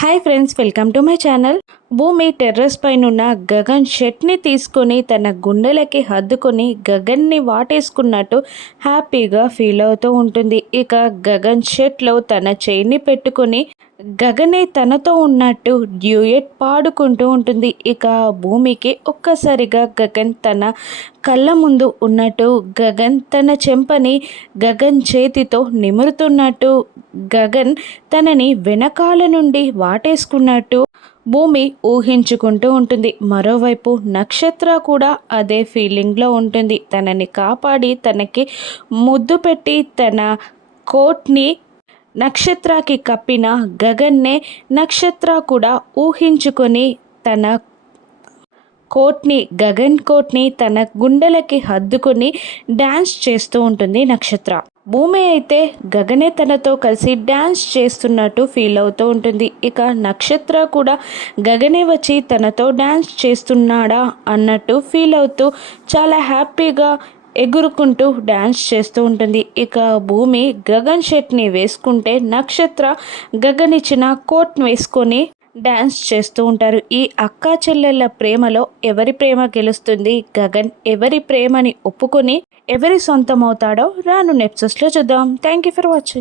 Hi friends, welcome to my channel. భూమి terrace పైనున్న గగన్ షర్ట్ని తీసుకొని తన గుండెలకి హద్దుకొని గగన్ని వాటేసుకున్నట్టు హ్యాపీగా ఫీల్ అవుతూ ఉంటుంది. ఇక గగన్ షర్ట్లో తన చైన్ని పెట్టుకొని గగనే తనతో ఉన్నట్టు డ్యూయట్ పాడుకుంటూ ఉంటుంది. ఇక భూమికి ఒక్కసారిగా గగన్ తన కళ్ళ ముందు ఉన్నట్టు గగన్ తన చెంపని గగన్ చేతితో నిమురుతున్నట్టు గగన్ తనని వెనకాల నుండి వాటేసుకున్నట్టు భూమి ఊహించుకుంటూ ఉంటుంది. మరోవైపు నక్షత్ర కూడా అదే ఫీలింగ్లో ఉంటుంది. తనని కాపాడి తనకి ముద్దు పెట్టి తన కోట్ని నక్షత్రకి కప్పిన గగన్నే నక్షత్ర కూడా ఊహించుకొని తన గగన్ కోట్ని తన గుండెలకి హద్దుకొని డ్యాన్స్ చేస్తూ ఉంటుంది నక్షత్ర. భూమి అయితే గగనే తనతో కలిసి డ్యాన్స్ చేస్తున్నట్టు ఫీల్ అవుతూ ఉంటుంది. ఇక నక్షత్ర కూడా గగనే వచ్చి తనతో డ్యాన్స్ చేస్తున్నాడా అన్నట్టు ఫీల్ అవుతూ చాలా హ్యాపీగా ఎగురుకుంటూ డ్యాన్స్ చేస్తూ ఉంటుంది. ఇక భూమి గగన్ షర్ట్ని వేసుకుంటే నక్షత్ర గగన్ ఇచ్చిన కోట్ వేసుకొని డ్యాన్స్ చేస్తూ ఉంటారు. ఈ అక్కా చెల్లెళ్ళ ప్రేమలో ఎవరి ప్రేమ గెలుస్తుంది, గగన్ ఎవరి ప్రేమని ఒప్పుకొని ఎవరి సొంతం అవుతాడో రాను ఎపిసోడ్స్లో చూద్దాం. Thank you for watching.